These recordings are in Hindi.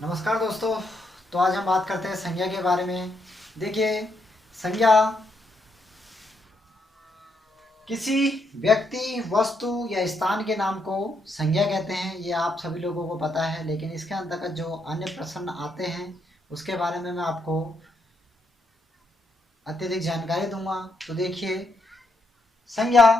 नमस्कार दोस्तों। तो आज हम बात करते हैं संज्ञा के बारे में। देखिए, संज्ञा किसी व्यक्ति, वस्तु या स्थान के नाम को संज्ञा कहते हैं। ये आप सभी लोगों को पता है, लेकिन इसके अंतर्गत जो अन्य प्रश्न आते हैं उसके बारे में मैं आपको अत्यधिक जानकारी दूंगा। तो देखिए, संज्ञा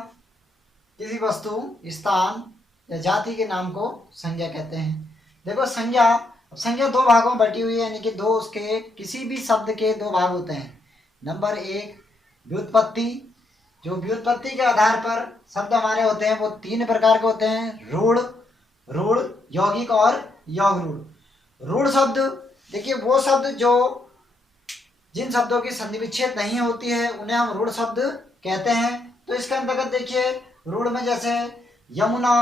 किसी वस्तु, स्थान या जाति के नाम को संज्ञा कहते हैं। देखो, संज्ञा दो भागों में बटी हुई है, यानी कि दो, उसके किसी भी शब्द के दो भाग होते हैं। नंबर एक, व्युत्पत्ति। जो व्युत्पत्ति के आधार पर शब्द हमारे होते हैं वो तीन प्रकार के होते हैं: रूढ़, रूढ़, यौगिक और योग रूढ़। रूढ़ शब्द, देखिए वो शब्द जो जिन शब्दों की संधि विच्छेद नहीं होती है उन्हें हम रूढ़ शब्द कहते हैं। तो इसके अंतर्गत देखिए, रूढ़ में जैसे यमुना,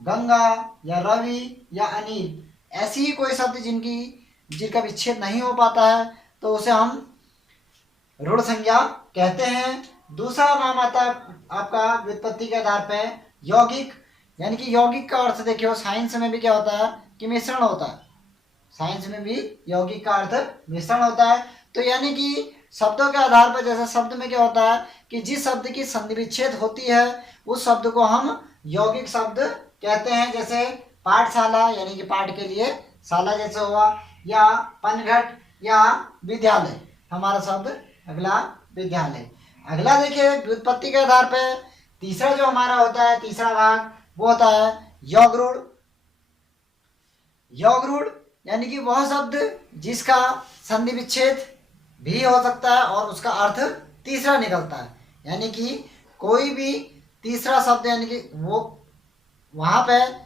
गंगा या रवि या अनिल, ऐसी ही कोई शब्द जिनका विच्छेद नहीं हो पाता है तो उसे हम रूढ़ संज्ञा कहते हैं। दूसरा नाम आता है आपका व्युत्पत्ति के आधार पे यौगिक। यानी कि यौगिक का अर्थ देखियो, साइंस में भी क्या होता है कि मिश्रण होता है। साइंस में भी यौगिक का अर्थ मिश्रण होता है। तो यानी कि शब्दों के आधार पर, जैसे शब्द में क्या होता है कि जिस शब्द की संधि विच्छेद होती है उस शब्द को हम यौगिक शब्द कहते हैं। जैसे पाठशाला, यानी कि पाठ के लिए शाला जैसे हुआ, या पनघट या विद्यालय, हमारा शब्द अगला विद्यालय। अगला देखिए, व्युत्पत्ति के आधार पर तीसरा जो हमारा होता है, तीसरा भाग, वो होता है योग रूढ़। योग रूढ़ यानी कि वह शब्द जिसका संधि विच्छेद भी हो सकता है और उसका अर्थ तीसरा निकलता है। यानी कि कोई भी तीसरा शब्द, यानी कि वो वहां पे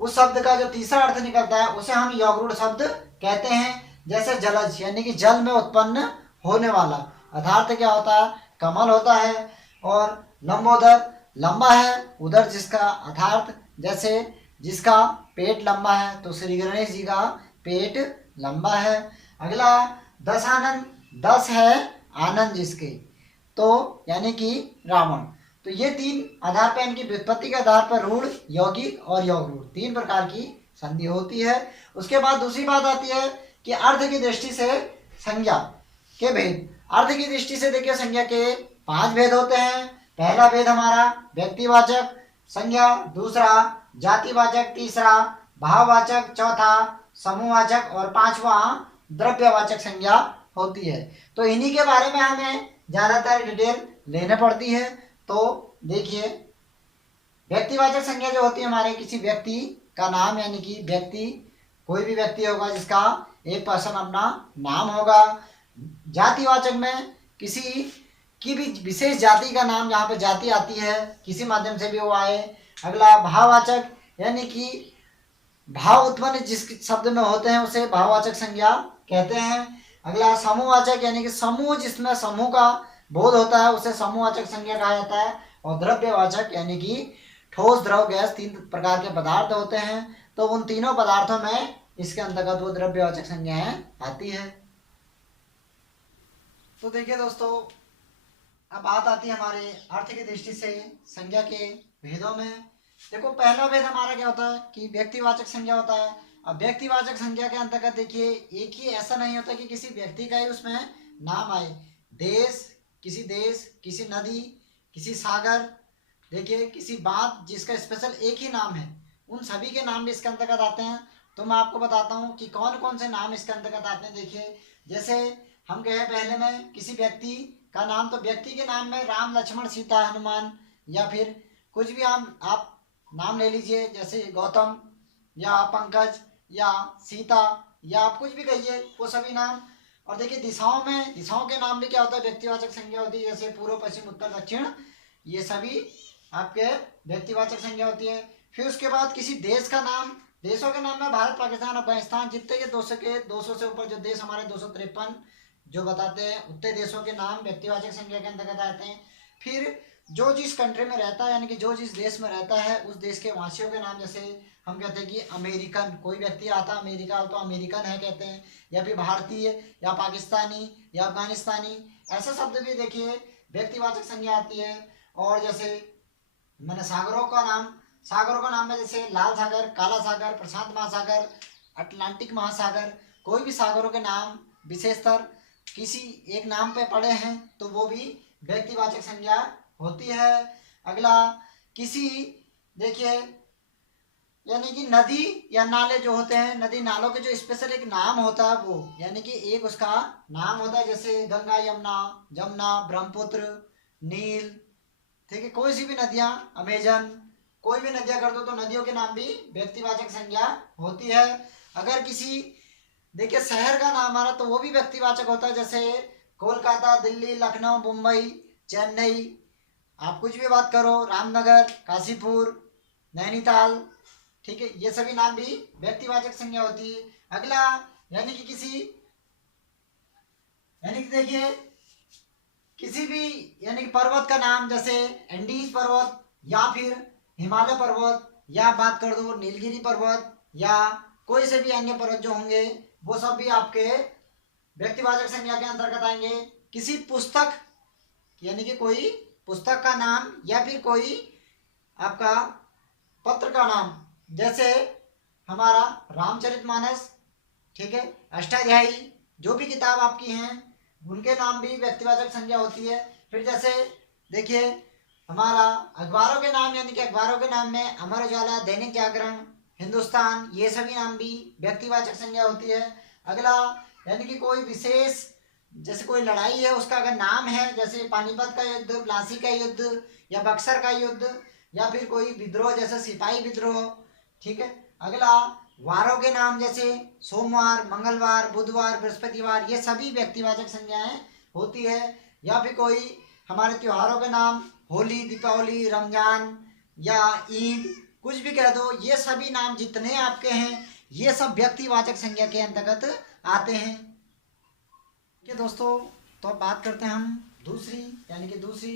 उस शब्द का जो तीसरा अर्थ निकलता है उसे हम योग रूढ़ शब्द कहते हैं। जैसे जलज, यानी कि जल में उत्पन्न होने वाला, अर्थात क्या होता है, कमल होता है। और लंबोदर, लंबा है उधर जिसका, अर्थात जैसे जिसका पेट लंबा है, तो श्री गणेश जी का पेट लंबा है। अगला दशानन, 10 है आनंद जिसके, तो यानी कि रावण। तो ये तीन आधार पर, इनकी व्युत्पत्ति के आधार पर रूढ़, यौगिक और योग रूढ़, तीन प्रकार की संधि होती है। उसके बाद दूसरी बात आती है कि अर्थ की दृष्टि से संज्ञा के भेद। अर्थ की दृष्टि से देखिए, संज्ञा के 5 भेद होते हैं। पहला भेद हमारा व्यक्तिवाचक संज्ञा, दूसरा जातिवाचक, तीसरा भाववाचक, चौथा समूहवाचक और पांचवा द्रव्यवाचक संज्ञा होती है। तो इन्हीं के बारे में हमें ज्यादातर डिटेल लेने पड़ती है। तो देखिए, व्यक्तिवाचक संज्ञा जो होती है हमारे किसी व्यक्ति का नाम, यानी कि व्यक्ति, कोई भी व्यक्ति होगा जिसका एक पर्सन अपना नाम होगा। जातिवाचक में किसी की भी विशेष जाति का नाम, जहाँ पे जाति आती है किसी माध्यम से भी वो आए। अगला भाववाचक, यानी कि भाव उत्पन्न जिस शब्द में होते हैं उसे भाववाचक संज्ञा कहते हैं। अगला समूहवाचक, यानी कि समूह जिसमें समूह का बोध होता है उसे समूहवाचक संज्ञा कहा जाता है। और द्रव्यवाचक, यानी कि ठोस, द्रव, गैस, 3 प्रकार के पदार्थ होते हैं। तो उन तीनों पदार्थों में इसके अंतर्गत वो द्रव्यवाचक संज्ञाएं आती है। तो देखिए दोस्तों, अब बात आती है हमारे अर्थ की दृष्टि से संज्ञा के भेदों में। देखो, पहला भेद हमारा क्या होता है कि व्यक्तिवाचक संज्ञा होता है। अब व्यक्तिवाचक संज्ञा के अंतर्गत देखिए, एक ही ऐसा नहीं होता कि किसी व्यक्ति का ही उसमें नाम आए। देश, किसी नदी, किसी सागर, देखिए किसी बात जिसका स्पेशल एक ही नाम है, उन सभी के नाम भी इसके अंतर्गत आते हैं। तो मैं आपको बताता हूँ कि कौन कौन से नाम इसके अंतर्गत आते हैं। देखिए, जैसे हम कहे पहले में किसी व्यक्ति का नाम, तो व्यक्ति के नाम में राम, लक्ष्मण, सीता, हनुमान, या फिर कुछ भी आप नाम ले लीजिए, जैसे गौतम या पंकज या सीता, या आप कुछ भी कहिए, वो सभी नाम। और देखिए, दिशाओं के नाम भी क्या होता है, व्यक्तिवाचक संज्ञा होती है। जैसे पूर्व, पश्चिम, उत्तर, दक्षिण, ये सभी आपके व्यक्तिवाचक संज्ञा होती है। फिर उसके बाद किसी देश का नाम, देशों के नाम में भारत, पाकिस्तान, अफगानिस्तान, जितने के 200 से ऊपर जो देश हमारे 253 जो बताते हैं, उतने देशों के नाम व्यक्तिवाचक संज्ञा के अंतर्गत आते हैं। फिर जो जिस कंट्री में रहता है, यानी कि जो जिस देश में रहता है उस देश के वासियों के नाम, जैसे हम कहते हैं कि अमेरिकन, कोई व्यक्ति आता है अमेरिका तो अमेरिकन है कहते हैं, या फिर भारतीय या पाकिस्तानी या अफगानिस्तानी, ऐसे शब्द भी देखिए व्यक्तिवाचक संज्ञा आती है। और जैसे मैंने सागरों का नाम में जैसे लाल सागर, काला सागर, प्रशांत महासागर, अटलांटिक महासागर, कोई भी सागरों के नाम विशेषतर किसी एक नाम पे पड़े हैं तो वो भी व्यक्तिवाचक संज्ञा होती है। अगला, किसी, देखिए, यानी कि नदी या नाले जो होते हैं, नदी नालों के जो स्पेशल एक नाम होता है वो, यानी कि एक उसका नाम होता है, जैसे गंगा, यमुना, जमुना, ब्रह्मपुत्र, नील, ठीक है, कोई सी भी नदियां, अमेजन, कोई भी नदियां कर दो तो नदियों के नाम भी व्यक्तिवाचक संज्ञा होती है। अगर किसी, देखिए, शहर का नाम आ रहा तो वो भी व्यक्तिवाचक होता है, जैसे कोलकाता, दिल्ली, लखनऊ, मुंबई, चेन्नई, आप कुछ भी बात करो, रामनगर, काशीपुर, नैनीताल, ठीक है, ये सभी नाम भी व्यक्तिवाचक संज्ञा होती है। अगला, यानी कि किसी, यानी कि देखिए, किसी भी, यानी कि पर्वत का नाम, जैसे एंडीज पर्वत या फिर हिमालय पर्वत, या बात कर दो नीलगिरी पर्वत, या कोई से भी अन्य पर्वत जो होंगे वो सब भी आपके व्यक्तिवाचक संज्ञा के अंतर्गत आएंगे। किसी पुस्तक, यानी कि कोई पुस्तक का नाम या फिर कोई आपका पत्र का नाम, जैसे हमारा रामचरितमानस, ठीक है, अष्टाध्यायी, जो भी किताब आपकी हैं उनके नाम भी व्यक्तिवाचक संज्ञा होती है। फिर जैसे देखिए हमारा अखबारों के नाम, यानी कि अखबारों के नाम में अमर उजाला, दैनिक जागरण, हिंदुस्तान, ये सभी नाम भी व्यक्तिवाचक संज्ञा होती है। अगला, यानी कि कोई विशेष, जैसे कोई लड़ाई है उसका अगर नाम है, जैसे पानीपत का युद्ध, प्लासी का युद्ध, या बक्सर का युद्ध, या फिर कोई विद्रोह जैसे सिपाही विद्रोह, ठीक है। अगला, वारों के नाम, जैसे सोमवार, मंगलवार, बुधवार, बृहस्पतिवार, ये सभी व्यक्तिवाचक संज्ञाएं होती है। या फिर कोई हमारे त्योहारों के नाम, होली, दीपावली, रमजान या ईद, कुछ भी कह दो, ये सभी नाम जितने आपके हैं ये सब व्यक्तिवाचक संज्ञा के अंतर्गत आते हैं। ठीक है दोस्तों, तो अब बात करते हैं हम दूसरी, यानी कि दूसरी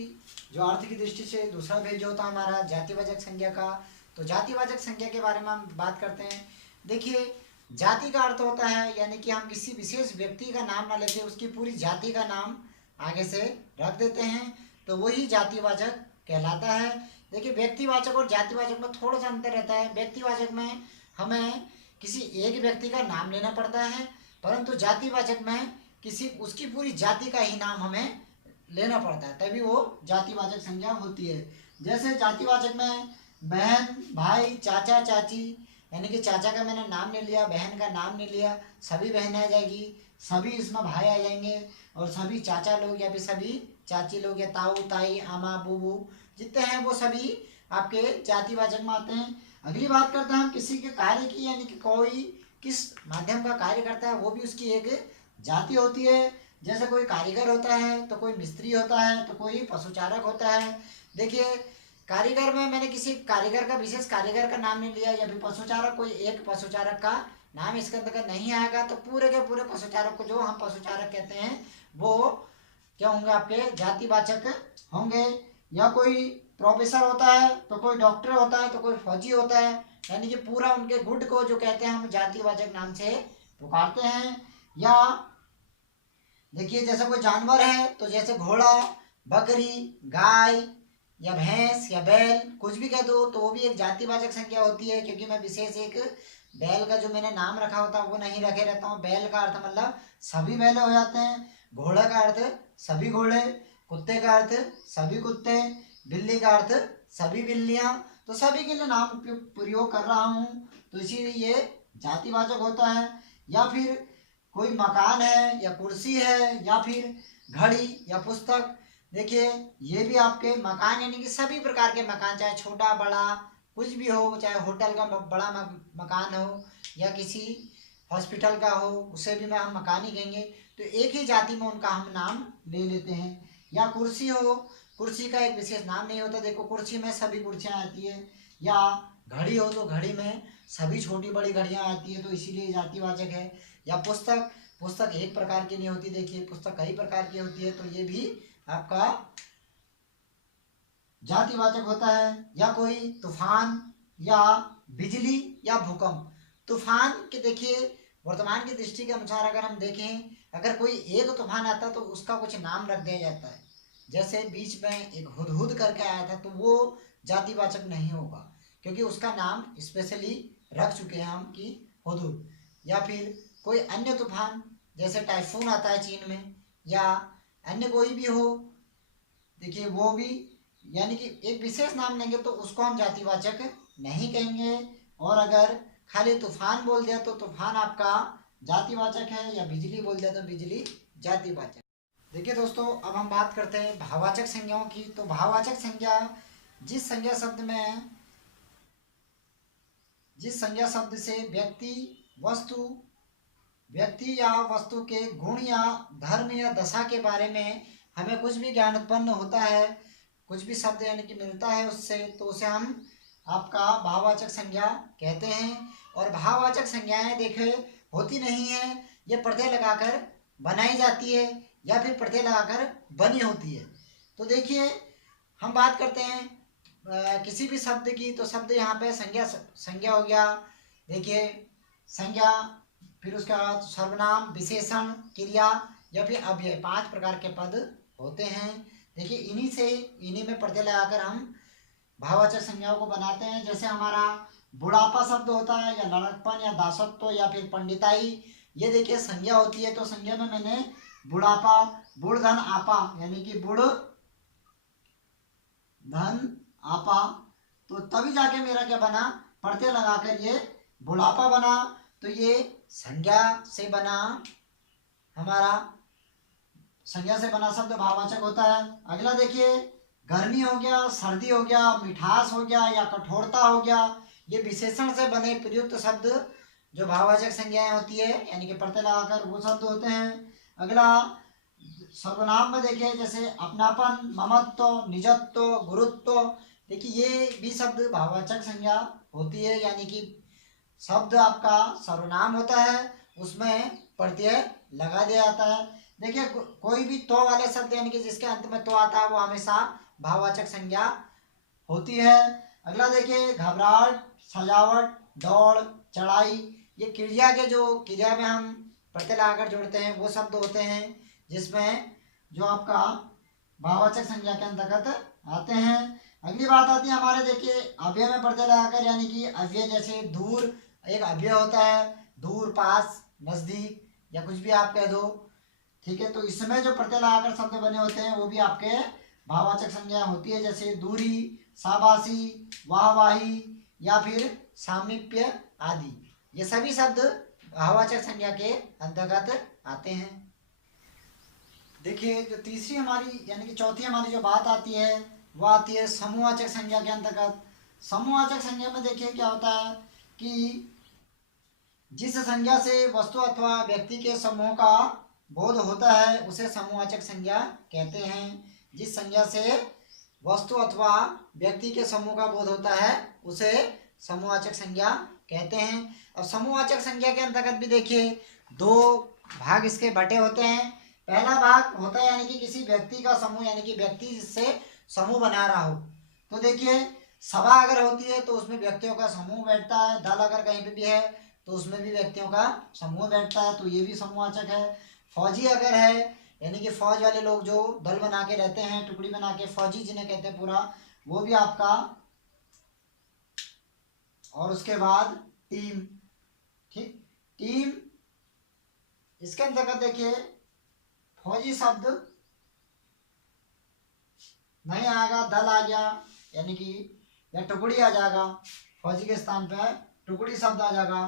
जो अर्थ की दृष्टि से दूसरा भेद जो होता है हमारा जातिवाचक संज्ञा का। तो जातिवाचक संज्ञा के बारे में हम बात करते हैं। देखिए, जाति का अर्थ होता है, यानी कि हम किसी विशेष व्यक्ति का नाम ना लेते, उसकी पूरी जाति का नाम आगे से रख देते हैं, तो वही जातिवाचक कहलाता है। देखिए, व्यक्तिवाचक और जातिवाचक में थोड़ा सा अंतर रहता है। व्यक्तिवाचक में हमें किसी एक व्यक्ति का नाम लेना पड़ता है, परंतु जातिवाचक में किसी, उसकी पूरी जाति का ही नाम हमें लेना पड़ता है, तभी वो जातिवाचक संज्ञा होती है। जैसे जातिवाचक में बहन, भाई, चाचा, चाची, यानी कि चाचा का मैंने नाम नहीं लिया, बहन का नाम नहीं लिया, सभी बहनें आ जाएगी, सभी इसमें भाई आ जाएंगे, और सभी चाचा लोग या फिर सभी चाची लोग, या ताऊ, ताई, आमा, बूबू जितने हैं वो सभी आपके जातिवाचक में आते हैं। अगली बात करते हैं हम किसी के कार्य की, यानी कि कोई किस माध्यम का कार्य करता है, वो भी उसकी एक जाति होती है। जैसे कोई कारीगर होता है, तो कोई मिस्त्री होता है, तो कोई पशुचारक होता है। देखिए, कारीगर में मैंने किसी कारीगर का, विशेष कारीगर का नाम नहीं लिया, या फिर पशुचारक, कोई एक पशुचारक का नाम इसके अंतर्गत नहीं आएगा, तो पूरे के पूरे पशुचारक को जो हम पशुचारक कहते हैं वो क्या होंगे, आपके जातिवाचक होंगे। या कोई प्रोफेसर होता है, तो कोई डॉक्टर होता है, तो कोई फौजी होता है, यानी कि पूरा उनके गुट को जो कहते हैं हम जातिवाचक नाम से पुकारते हैं। या देखिए, जैसे कोई जानवर है, तो जैसे घोड़ा, बकरी, गाय या भैंस या बैल, कुछ भी कह दो तो वो भी एक जातिवाचक संज्ञा होती है, क्योंकि मैं विशेष एक बैल का जो मैंने नाम रखा होता है वो नहीं रखे रहता हूँ। बैल का अर्थ मतलब सभी बैले हो जाते हैं, घोड़ा का अर्थ सभी घोड़े, कुत्ते का अर्थ सभी कुत्ते, बिल्ली का अर्थ सभी बिल्लियाँ, तो सभी के लिए नाम प्रयोग कर रहा हूँ, तो इसीलिए ये जातिवाचक होता है। या फिर कोई मकान है, या कुर्सी है, या फिर घड़ी या पुस्तक, देखिए ये भी आपके मकान, यानी कि सभी प्रकार के मकान, चाहे छोटा बड़ा कुछ भी हो, चाहे होटल का बड़ा मकान हो या किसी हॉस्पिटल का हो, उसे भी मैं हम मकान ही कहेंगे, तो एक ही जाति में उनका हम नाम ले लेते हैं। या कुर्सी हो, कुर्सी का एक विशेष नाम नहीं होता, देखो कुर्सी में सभी कुर्सियाँ आती है। या घड़ी हो, तो घड़ी में सभी छोटी बड़ी घड़ियाँ आती है, तो इसीलिए जातिवाचक है। या पुस्तक, पुस्तक एक प्रकार की नहीं होती, देखिए पुस्तक कई प्रकार की होती है, तो ये भी आपका जातिवाचक होता है। या कोई तूफान, या बिजली, या भूकंप। तूफान के देखिए वर्तमान की दृष्टि के अनुसार अगर हम देखें, अगर कोई एक तूफान आता तो उसका कुछ नाम रख दिया जाता है, जैसे बीच में एक हुदहुद करके आया था, तो वो जातिवाचक नहीं होगा, क्योंकि उसका नाम स्पेशली रख चुके हैं हम कि हुदहुद। या फिर कोई अन्य तूफान जैसे टाइफून आता है चीन में, या अन्य कोई भी हो, देखिए वो भी यानी कि एक विशेष नाम लेंगे तो उसको हम जातिवाचक नहीं कहेंगे। और अगर खाली तूफान बोल दिया तो तूफान आपका जातिवाचक है, या बिजली बोल दिया तो बिजली जातिवाचक। देखिए दोस्तों, अब हम बात करते हैं भाववाचक संज्ञाओं की। तो भाववाचक संज्ञा जिस संज्ञा शब्द में जिस संज्ञा शब्द से व्यक्ति या वस्तु के गुण या धर्म या दशा के बारे में हमें कुछ भी ज्ञान उत्पन्न होता है, कुछ भी शब्द यानी कि मिलता है उससे, तो उसे हम आपका भाववाचक संज्ञा कहते हैं। और भाववाचक संज्ञाएं देखे होती नहीं है, ये प्रत्यय लगाकर बनाई जाती है या फिर प्रत्यय लगाकर बनी होती है। तो देखिए हम बात करते हैं किसी भी शब्द की, तो शब्द यहाँ पे संज्ञा हो गया। देखिए संज्ञा, फिर उसके बाद सर्वनाम, विशेषण, क्रिया या फिर अव्यय, 5 प्रकार के पद होते हैं। देखिए इन्हीं में प्रत्यय लगाकर हम भाववाचक संज्ञाओं को बनाते हैं। जैसे हमारा बुढ़ापा शब्द होता है, या लड़कपन, या दासत्व, या फिर पंडिताई, ये देखिए संज्ञा होती है। तो संज्ञा में मैंने बुढ़ापा, बुढ़ धन आपा, यानी कि बुढ़ धन आपा, तो तभी जाके मेरा क्या बना, प्रत्यय लगाकर ये बुढ़ापा बना। तो ये संज्ञा से बना हमारा, संज्ञा से बना शब्द भाववाचक होता है। अगला देखिए गर्मी हो गया, सर्दी हो गया, मिठास हो गया, या कठोरता हो गया, ये विशेषण से बने प्रयुक्त शब्द जो भाववाचक संज्ञाएं होती है, यानी कि प्रत्यय लगाकर वो शब्द होते हैं। अगला सर्वनाम में देखिए जैसे अपनापन, ममत्व, निजत्व, गुरुत्व, देखिए ये भी शब्द भाववाचक संज्ञा होती है, यानी कि शब्द आपका सर्वनाम होता है, उसमें प्रत्यय लगा दिया जाता है। देखिए कोई भी तो वाले शब्द यानी कि जिसके अंत में तो आता है वो हमेशा भाववाचक संज्ञा होती है। अगला देखिए घबराहट, सजावट, दौड़, चढ़ाई, ये क्रिया के जो क्रिया में हम प्रत्यय लगाकर जोड़ते हैं वो शब्द होते हैं, जिसमें जो आपका भाववाचक संज्ञा के अंतर्गत आते हैं। अगली बात आती है हमारे, देखिए अव्यय में प्रत्यय लगाकर, यानी कि अव्यय जैसे दूर, एक अव्यय होता है दूर, पास, नजदीक, या कुछ भी आप कह दो, ठीक है। तो इसमें जो प्रत्यय लगाकर शब्द बने होते हैं वो भी आपके भाववाचक संज्ञा होती है, जैसे दूरी, शाबाशी, वाहवाही, या फिर सामीप्य आदि, ये सभी शब्द भाववाचक संज्ञा के अंतर्गत आते हैं। देखिए जो तीसरी हमारी यानी कि चौथी हमारी जो बात आती है वो आती है समूहवाचक संज्ञा के अंतर्गत। समूहवाचक संज्ञा में देखिए क्या होता है कि जिस संज्ञा से वस्तु अथवा व्यक्ति के समूह का बोध होता है उसे समूहवाचक संज्ञा कहते हैं। जिस संज्ञा से वस्तु अथवा व्यक्ति के समूह का बोध होता है उसे समूहवाचक संज्ञा कहते हैं। अब समूहवाचक संज्ञा के अंतर्गत भी देखिए 2 भाग इसके बटे होते हैं। पहला भाग होता है यानी कि किसी व्यक्ति का समूह, यानी कि व्यक्ति जिससे समूह बना रहा हो। तो देखिए सभा अगर होती है तो उसमें व्यक्तियों का समूह बैठता है, दल अगर कहीं पे भी है तो उसमें भी व्यक्तियों का समूह बैठता है, तो ये भी समूहवाचक है। फौजी अगर है यानी कि फौज वाले लोग जो दल बना के रहते हैं, टुकड़ी बना के, फौजी जिन्हें कहते हैं पूरा, वो भी आपका। और उसके बाद टीम, ठीक, टीम इसके अंतर्गत देखिए फौजी शब्द नहीं आएगा, दल आ गया, यानी कि या टुकड़ी आ जाएगा, फौजी के स्थान पर टुकड़ी शब्द आ जाएगा।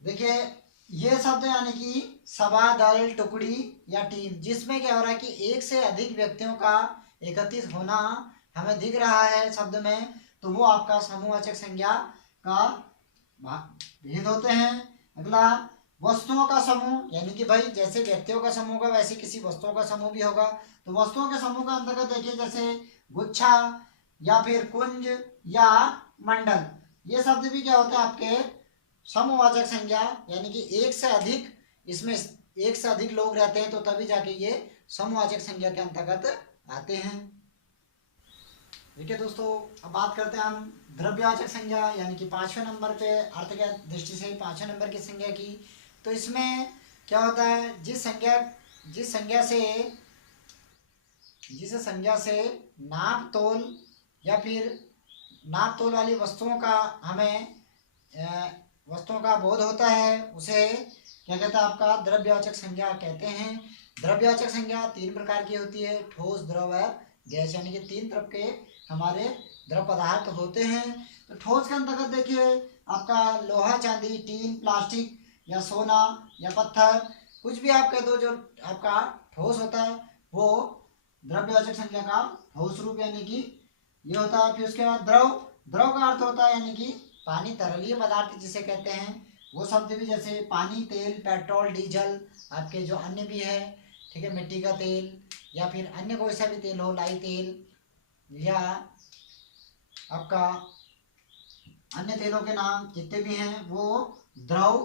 देखिए ये शब्द यानी कि सभा, दल, टुकड़ी या टीम, जिसमें क्या हो रहा है कि एक से अधिक व्यक्तियों का एकत्रित होना हमें दिख रहा है शब्द में, तो वो आपका समूहवाचक संज्ञा का भेद होते हैं। अगला वस्तुओं का समूह, यानी कि भाई जैसे व्यक्तियों का समूह होगा वैसे किसी वस्तुओं का समूह भी होगा। तो वस्तुओं के समूह का अंतर्गत देखिए जैसे गुच्छा या फिर कुंज या मंडल, ये शब्द भी क्या होते हैं आपके समूहवाचक संज्ञा, यानी कि एक से अधिक, इसमें एक से अधिक लोग रहते हैं तो तभी जाके ये समूहवाचक संज्ञा के अंतर्गत आते हैं। देखिए दोस्तों अब बात करते हैं हम द्रव्यवाचक संज्ञा, यानी कि 5वें नंबर पे अर्थ के दृष्टि से 5वें नंबर की संज्ञा की। तो इसमें क्या होता है, जिस संज्ञा से नाप तोल या फिर नाप तोल वाली वस्तुओं का हमें वस्तुओं का बोध होता है उसे क्या कहता है, आपका द्रव्यवाचक संज्ञा कहते हैं। द्रव्यवाचक संज्ञा 3 प्रकार की होती है, ठोस, द्रव और गैस, यानी कि 3 तरह के हमारे द्रव पदार्थ होते हैं। तो ठोस के अंतर्गत देखिए आपका लोहा, चांदी, टीन, प्लास्टिक या सोना या पत्थर, कुछ भी आप कह दो जो आपका ठोस होता है वो द्रव्यवाचक संज्ञा का ठोस रूप यानी कि ये होता है। फिर उसके बाद द्रव, द्रव का अर्थ होता है यानी कि पानी, तरलीय पदार्थ जिसे कहते हैं वो शब्द भी, जैसे पानी, तेल, पेट्रोल, डीजल, आपके जो अन्य भी है, ठीक है, मिट्टी का तेल या फिर अन्य कोई सा भी तेल हो, लाई तेल या आपका अन्य तेलों के नाम जितने भी हैं वो द्रव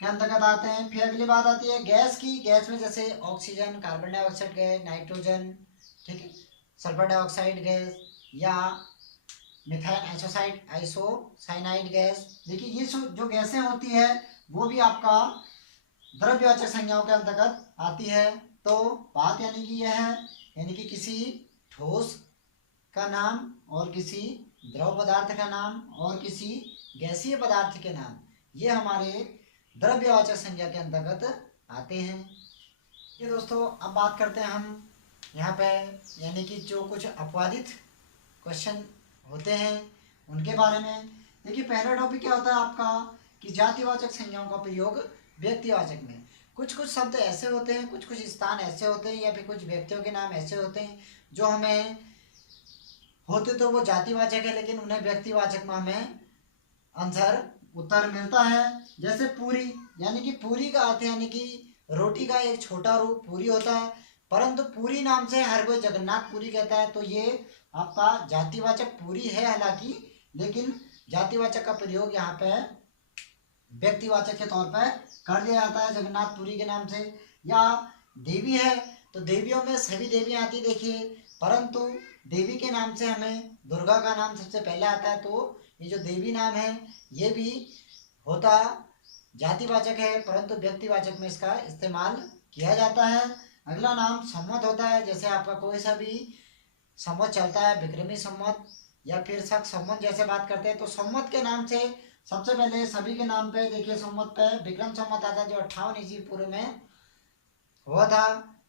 के अंतर्गत आते हैं। फिर अगली बात आती है गैस की। गैस में जैसे oxygen, carbon dioxide gas, nitrogen, ठीक है, सल्फर डाइऑक्साइड गैस या मिथाइल आइसोसाइनाइड गैस। देखिए ये जो गैसें होती है वो भी आपका द्रव्यवाचक संज्ञाओं के अंतर्गत आती है। तो बात यानी कि यह है, यानी कि किसी ठोस का नाम और किसी द्रव पदार्थ का नाम और किसी गैसीय पदार्थ के नाम, ये हमारे द्रव्यवाचक संज्ञा के अंतर्गत आते हैं। ये दोस्तों अब बात करते हैं हम यहाँ पे, यानी कि जो कुछ अपवादित क्वेश्चन होते हैं उनके बारे में। देखिए पहला टॉपिक क्या होता है आपका कि जातिवाचक संज्ञाओं का प्रयोग व्यक्तिवाचक में। कुछ कुछ शब्द ऐसे होते हैं, कुछ कुछ स्थान ऐसे होते हैं या फिर कुछ व्यक्तियों के नाम ऐसे होते हैं जो हमें होते तो वो जातिवाचक है लेकिन उन्हें व्यक्तिवाचक में हमें आंसर उत्तर मिलता है। जैसे पूरी, यानी कि पूरी का अर्थ यानी कि रोटी का एक छोटा रूप पूरी होता है, परंतु पूरी नाम से हर कोई जगन्नाथ पूरी कहता है, तो ये आपका जातिवाचक पूरी है हालांकि, लेकिन जातिवाचक का प्रयोग यहाँ पे व्यक्तिवाचक के तौर पर कर दिया जाता है जगन्नाथ पुरी के नाम से। या देवी है तो देवियों में सभी देवियाँ आती देखिए, परंतु देवी के नाम से हमें दुर्गा का नाम सबसे पहले आता है, तो ये जो देवी नाम है ये भी होता जातिवाचक है परंतु व्यक्तिवाचक में इसका इस्तेमाल किया जाता है। अगला नाम संवत होता है, जैसे आपका कोई सा भी संवत चलता है, विक्रमी संवत या फिर शक संवत जैसे बात करते हैं, तो संवत के नाम से सबसे पहले सभी के नाम पे देखिए संवत पे विक्रम संवत आता है जो 58 ईस्वी पूर्व में हुआ था,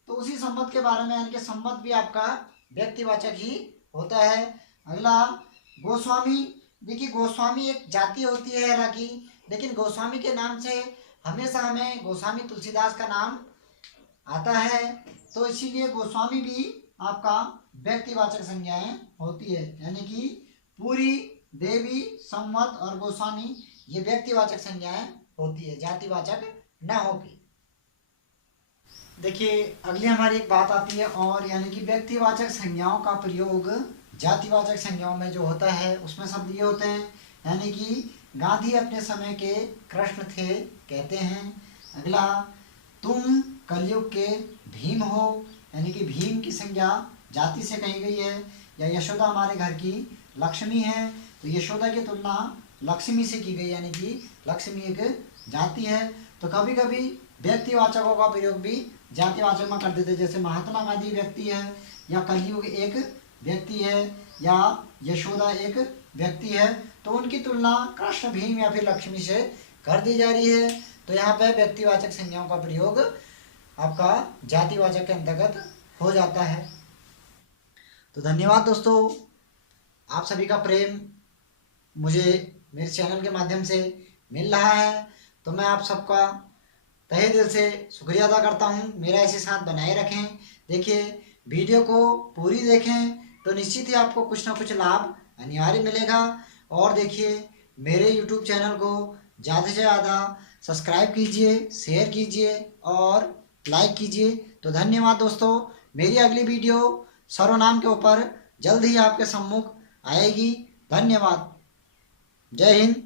तो उसी संवत के बारे में, यानी कि संवत भी आपका व्यक्तिवाचक ही होता है। अगला गोस्वामी। देखिए गोस्वामी एक जाति होती है हालांकि, लेकिन गोस्वामी के नाम से हमेशा हमें गोस्वामी तुलसीदास का नाम आता है, तो इसीलिए गोस्वामी भी आपका व्यक्तिवाचक संज्ञाएं होती है, यानी कि पूरी, देवी, संवत और गोस्वामी ये व्यक्तिवाचक संज्ञाएं होती है, जातिवाचक न होगी। देखिए अगली हमारी एक बात आती है और, यानी कि व्यक्तिवाचक संज्ञाओं का प्रयोग जातिवाचक संज्ञाओं में जो होता है उसमें शब्द ये होते हैं, यानी कि गांधी अपने समय के कृष्ण थे कहते हैं। अगला तुम कलयुग के भीम हो, यानी कि भीम की संज्ञा जाति से कही गई है। या यशोदा हमारे घर की लक्ष्मी है, तो यशोदा की तुलना लक्ष्मी से की गई, यानी कि लक्ष्मी एक जाति है। तो कभी कभी व्यक्तिवाचकों का प्रयोग भी जातिवाचक में कर देते, जैसे महात्मा गांधी व्यक्ति है या कलयुग एक व्यक्ति है या यशोदा एक व्यक्ति है, तो उनकी तुलना कृष्ण, भीम या फिर लक्ष्मी से कर दी जा रही है। तो यहाँ पर व्यक्तिवाचक संज्ञाओं का प्रयोग आपका जातिवाचक के अंतर्गत हो जाता है। तो धन्यवाद दोस्तों, आप सभी का प्रेम मुझे मेरे चैनल के माध्यम से मिल रहा है, तो मैं आप सबका तहे दिल से शुक्रिया अदा करता हूँ। मेरा ऐसे साथ बनाए रखें। देखिए वीडियो को पूरी देखें तो निश्चित ही आपको कुछ ना कुछ लाभ अनिवार्य मिलेगा। और देखिए मेरे YouTube चैनल को ज़्यादा से ज़्यादा सब्सक्राइब कीजिए, शेयर कीजिए और लाइक कीजिए। तो धन्यवाद दोस्तों, मेरी अगली वीडियो सर्वनाम के ऊपर जल्द ही आपके सम्मुख आएगी। धन्यवाद, जय हिंद।